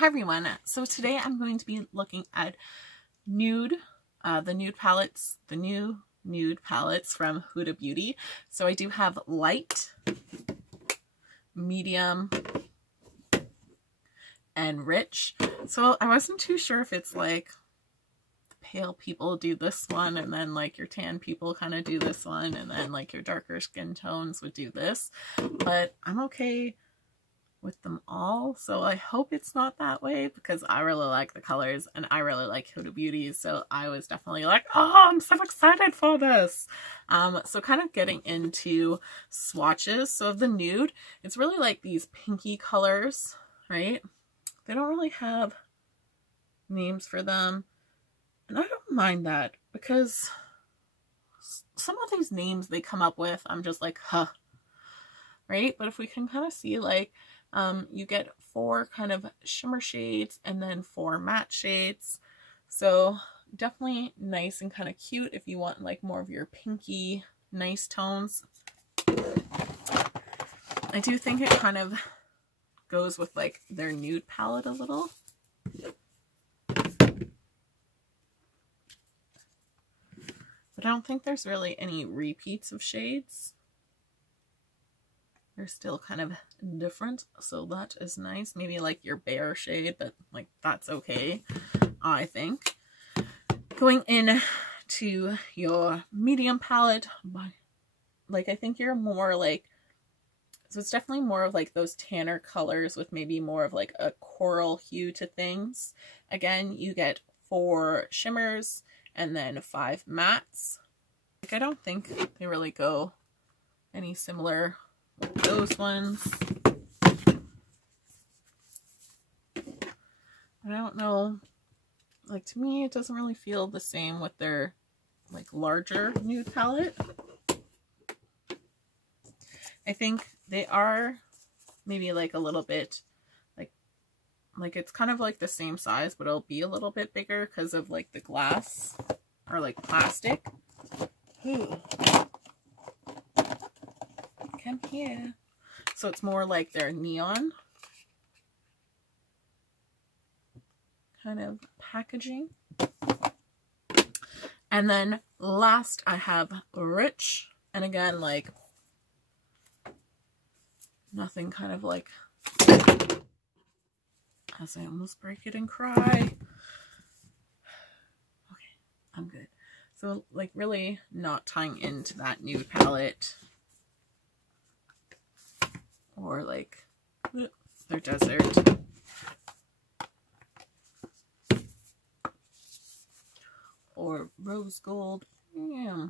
Hi everyone, so today I'm going to be looking at Nude, the Nude palettes, the new Nude palettes from Huda Beauty. So I do have light, medium, and rich. So I wasn't too sure if it's like the pale people do this one and then like your tan people kind of do this one and then like your darker skin tones would do this, but I'm okay with them all, so I hope it's not that way because I really like the colors and I really like Huda Beauty, so I was definitely like, oh, I'm so excited for this. So kind of getting into swatches. So of the Nude, it's really like these pinky colors, right? They don't really have names for them, and I don't mind that because some of these names they come up with, I'm just like, huh, right? But if we can kind of see like you get 4 kind of shimmer shades and then 4 matte shades. So definitely nice and kind of cute if you want like more of your pinky nice tones. I do think it kind of goes with like their Nude palette a little. But I don't think there's really any repeats of shades. They're still kind of different, so that is nice. Maybe like your bare shade, but like that's okay, I think. Going in to your medium palette, like I think you're more like, so it's definitely more of like those tanner colors with maybe more of like a coral hue to things. Again, you get 4 shimmers and then 5 mattes. Like I don't think they really go any similar with those ones. I don't know, like to me it doesn't really feel the same with their like larger Nude palette. I think they are maybe like a little bit like it's kind of like the same size, but it'll be a little bit bigger because of like the glass or like plastic. Ooh. Come here. So it's more like their neon kind of packaging. And then last I have rich, and again like nothing kind of like, as I almost break it and cry. Okay, I'm good. So like really not tying into that Nude palette or like their desert. Or rose gold. Yeah.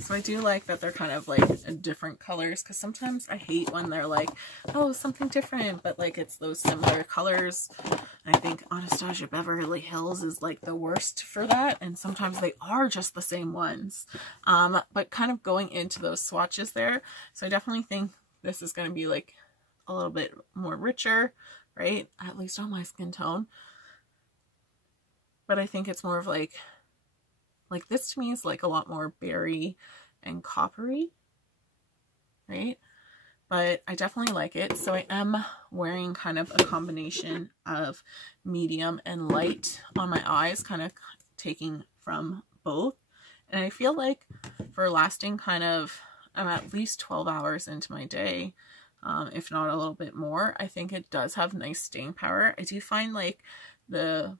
So I do like that they're kind of like different colors, because sometimes I hate when they're like, oh, something different, but like it's those similar colors. I think Anastasia Beverly Hills is like the worst for that, and sometimes they are just the same ones. But kind of going into those swatches there, so I definitely think this is going to be like a little bit more richer, right? At least on my skin tone. But I think it's more of like this to me is like a lot more berry and coppery, right? But I definitely like it. So I am wearing kind of a combination of medium and light on my eyes, kind of taking from both. And I feel like for lasting kind of, I'm at least 12 hours into my day, if not a little bit more. I think it does have nice staying power. I do find like the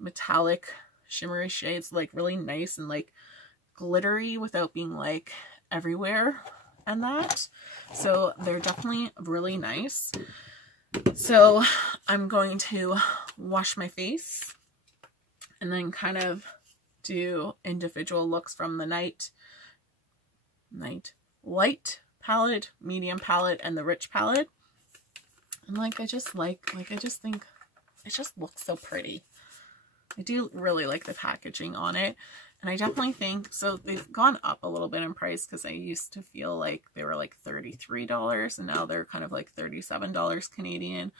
metallic shimmery shades like really nice and like glittery without being like everywhere and that. So they're definitely really nice. So I'm going to wash my face and then kind of do individual looks from the light palette, medium palette, and the rich palette. And like I just think it just looks so pretty. I do really like the packaging on it, and I definitely think, so they've gone up a little bit in price because I used to feel like they were like $33 and now they're kind of like $37 Canadian.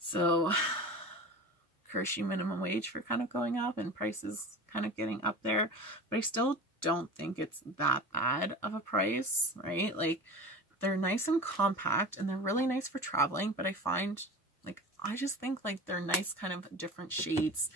So curse you, minimum wage, for kind of going up and prices kind of getting up there. But I still don't think it's that bad of a price, right? Like, they're nice and compact and they're really nice for traveling, but I find like, I just think like they're nice kind of different shades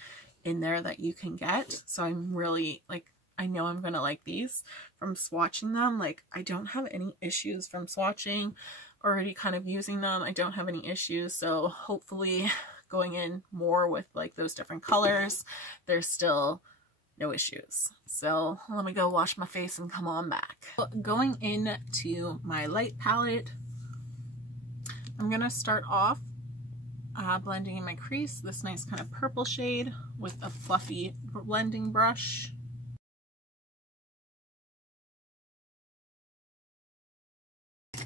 in there that you can get. So I'm really like, I know I'm gonna like these from swatching them. Like, I don't have any issues from swatching, already kind of using them. I don't have any issues, so hopefully going in more with like those different colors, there's still no issues. So let me go wash my face and come on back. Going into my light palette, I'm gonna start off blending in my crease, this nice kind of purple shade with a fluffy blending brush.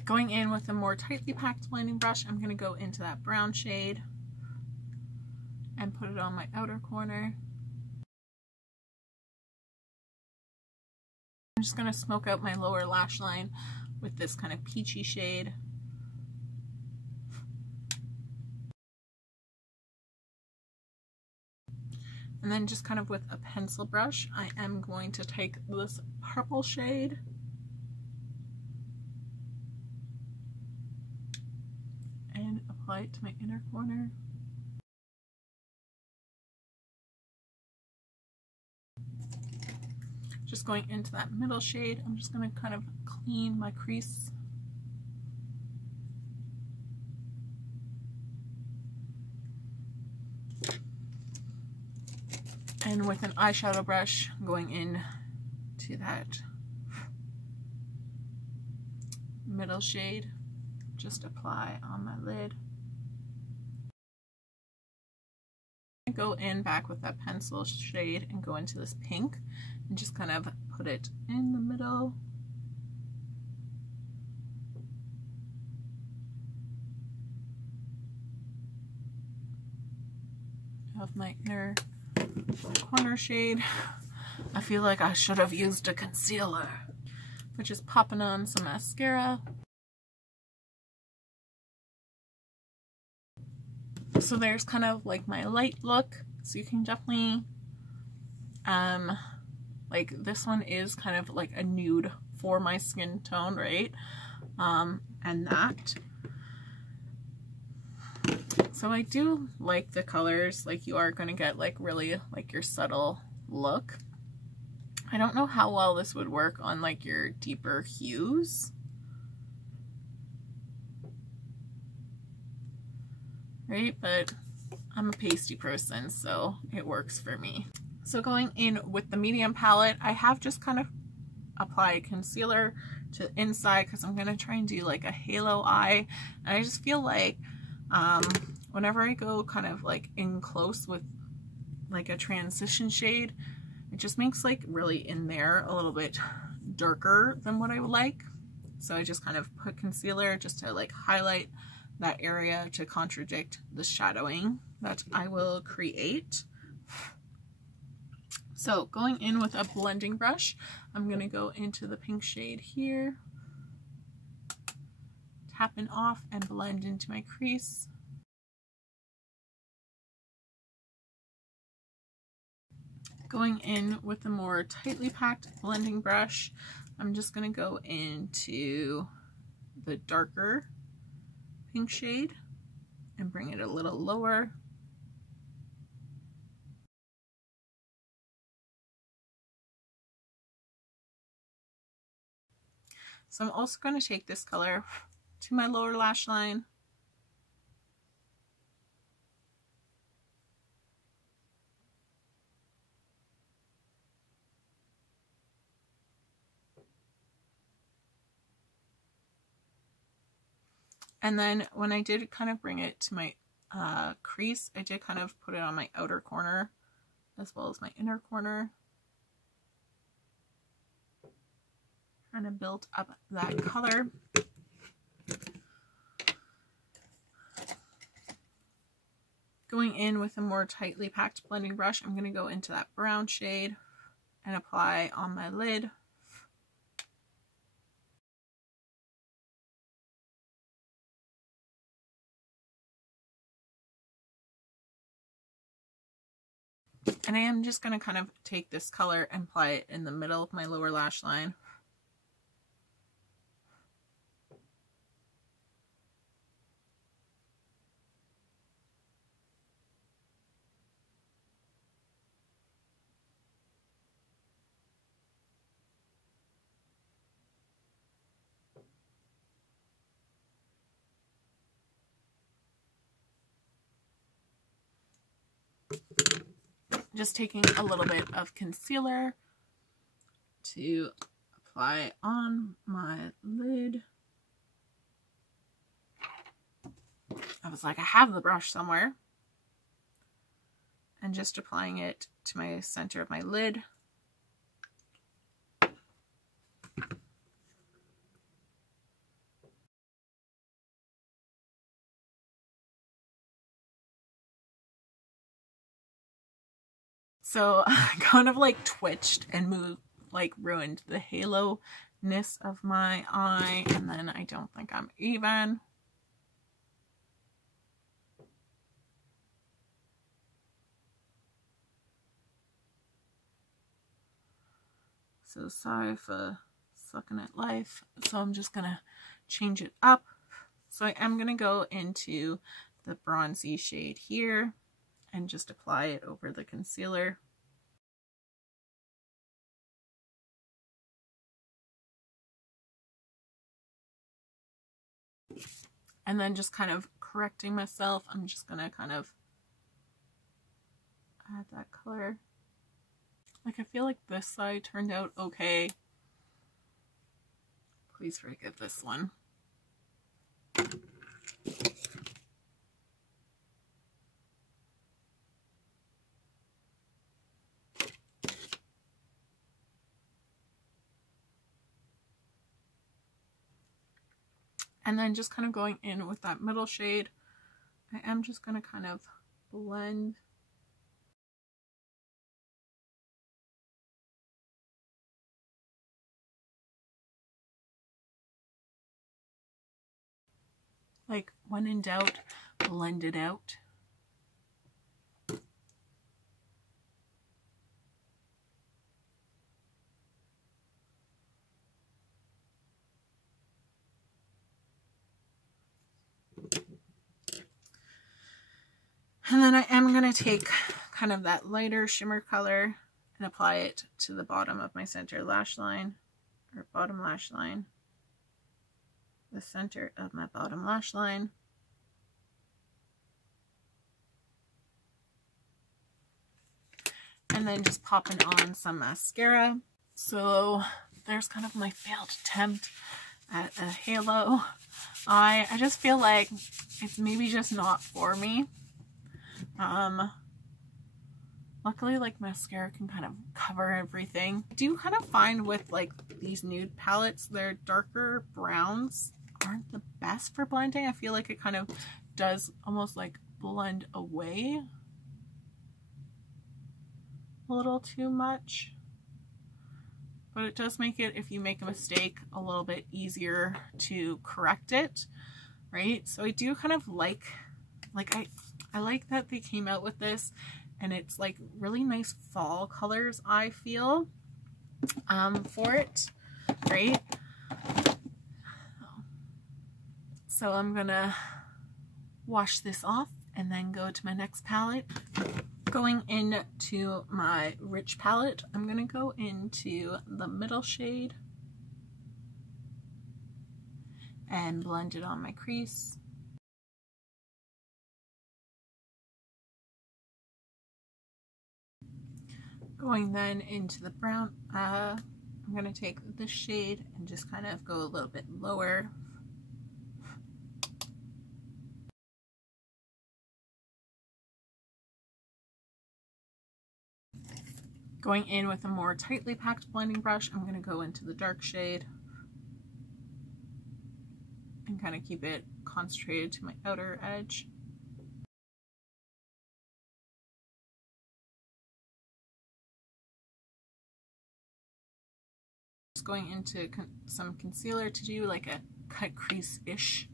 Going in with a more tightly packed blending brush, I'm gonna go into that brown shade and put it on my outer corner. I'm just going to smoke out my lower lash line with this kind of peachy shade. And then just kind of with a pencil brush, I am going to take this purple shade and apply it to my inner corner. Just going into that middle shade, I'm just going to kind of clean my crease. And with an eyeshadow brush, going in to that middle shade, just apply on my lid. Go in back with that pencil shade and go into this pink and just kind of put it in the middle. Of my inner corner shade. I feel like I should have used a concealer, but just popping on some mascara. So there's kind of like my light look, so you can definitely like this one is kind of like a nude for my skin tone, right? And that, so I do like the colors. Like, you are going to get like really like your subtle look. I don't know how well this would work on like your deeper hues. Right, but I'm a pasty person, so it works for me. So going in with the medium palette, I have just kind of applied concealer to the inside because I'm going to try and do like a halo eye. And I just feel like whenever I go kind of like in close with like a transition shade, it just makes like really in there a little bit darker than what I would like. So I just kind of put concealer just to like highlight that area to contradict the shadowing that I will create. So going in with a blending brush, I'm going to go into the pink shade here, tapping off and blend into my crease. Going in with a more tightly packed blending brush, I'm just going to go into the darker pink shade and bring it a little lower. So I'm also going to take this color to my lower lash line. And then when I did kind of bring it to my crease, I did kind of put it on my outer corner as well as my inner corner. Kind of build up that color. Going in with a more tightly packed blending brush, I'm going to go into that brown shade and apply on my lid. And I am just going to kind of take this color and apply it in the middle of my lower lash line. Just taking a little bit of concealer to apply on my lid. I was like, I have the brush somewhere. And just applying it to my center of my lid. So I kind of like twitched and moved, like ruined the halo-ness of my eye, and then I don't think I'm even. So sorry for sucking at life. So I'm just gonna change it up. So I am gonna go into the bronzy shade here and just apply it over the concealer. And then just kind of correcting myself, I'm just gonna kind of add that color. Like, I feel like this side turned out okay. Please forgive this one. And then just kind of going in with that middle shade, I am just going to kind of blend. Like, when in doubt, blend it out. And then I am going to take kind of that lighter shimmer color and apply it to the bottom of my center lash line, or bottom lash line. The center of my bottom lash line. And then just popping on some mascara. So there's kind of my failed attempt at a halo eye. I just feel like it's maybe just not for me. Luckily, like, mascara can kind of cover everything. I do kind of find with like these nude palettes, their darker browns aren't the best for blending. I feel like it kind of does almost like blend away a little too much. But it does make it, if you make a mistake, a little bit easier to correct it, right? So I do kind of like I like that they came out with this, and it's like really nice fall colors, I feel, for it, right? So I'm gonna wash this off and then go to my next palette. Going into my rich palette, I'm gonna go into the middle shade and blend it on my crease. Going then into the brown, I'm going to take this shade and just kind of go a little bit lower. Going in with a more tightly packed blending brush, I'm going to go into the dark shade and kind of keep it concentrated to my outer edge. Going into some concealer to do like a cut crease-ish.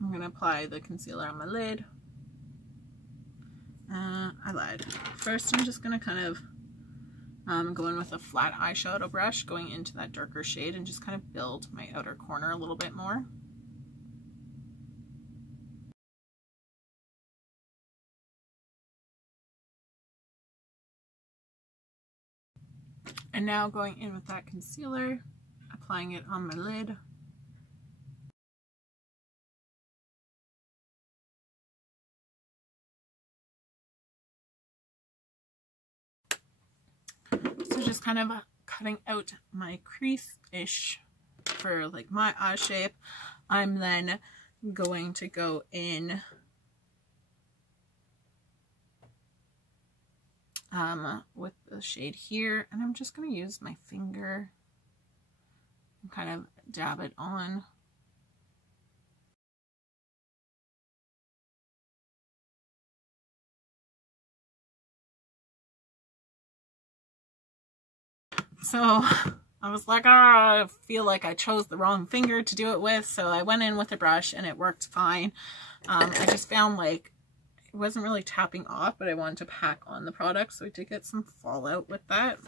I'm going to apply the concealer on my lid. I lied. First, I'm just going to kind of go in with a flat eyeshadow brush, going into that darker shade and just kind of build my outer corner a little bit more. And now going in with that concealer, applying it on my lid. So just kind of cutting out my crease-ish for like my eye shape. I'm then going to go in with the shade here, and I'm just going to use my finger and kind of dab it on. So I was like, I feel like I chose the wrong finger to do it with, so I went in with a brush and it worked fine. I just found like it wasn't really tapping off, but I wanted to pack on the product, so I did get some fallout with that.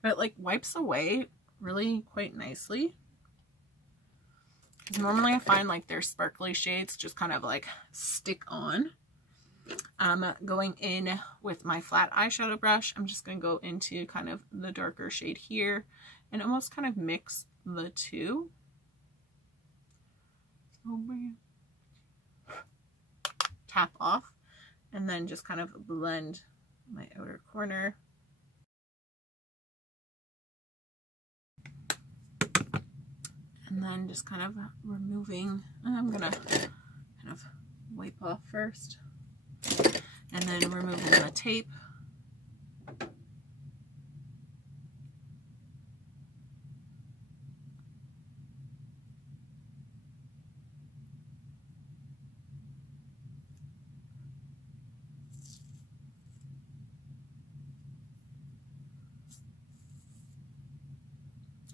But it like wipes away really quite nicely. Because normally I find like their sparkly shades just kind of like stick on. Going in with my flat eyeshadow brush, I'm just going to go into kind of the darker shade here and almost kind of mix the two. So tap off and then just kind of blend my outer corner. And then just kind of removing, I'm going to kind of wipe off first. And then removing the tape.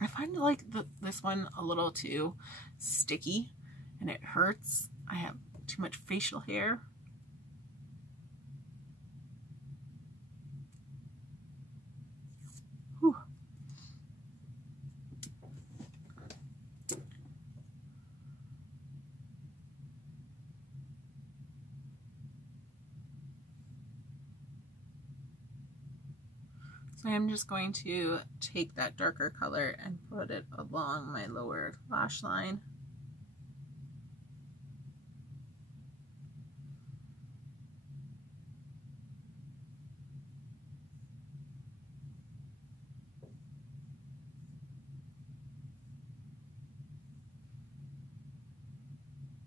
I find like this one a little too sticky and it hurts. I have too much facial hair. Whew. So I'm just going to take that darker color and put it along my lower lash line.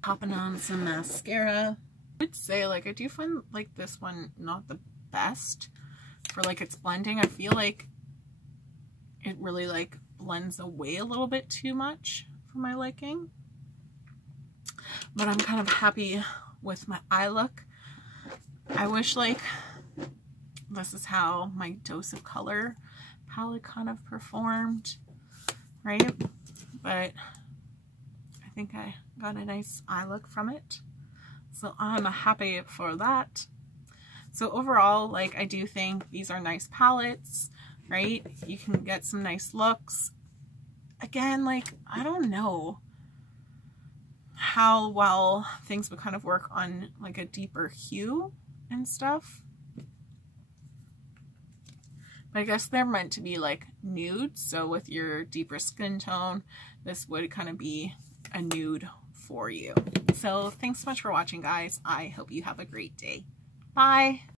Popping on some mascara. I would say like I do find like this one not the best for like its blending. I feel like it really like blends away a little bit too much for my liking. But I'm kind of happy with my eye look. I wish like this is how my Dose of Color palette kind of performed, right? But I think I got a nice eye look from it. So I'm happy for that. So overall, like I do think these are nice palettes, right? You can get some nice looks. Again, like I don't know how well things would kind of work on like a deeper hue and stuff. But I guess they're meant to be like nude, so with your deeper skin tone, this would kind of be a nude for you. So thanks so much for watching, guys. I hope you have a great day. Bye.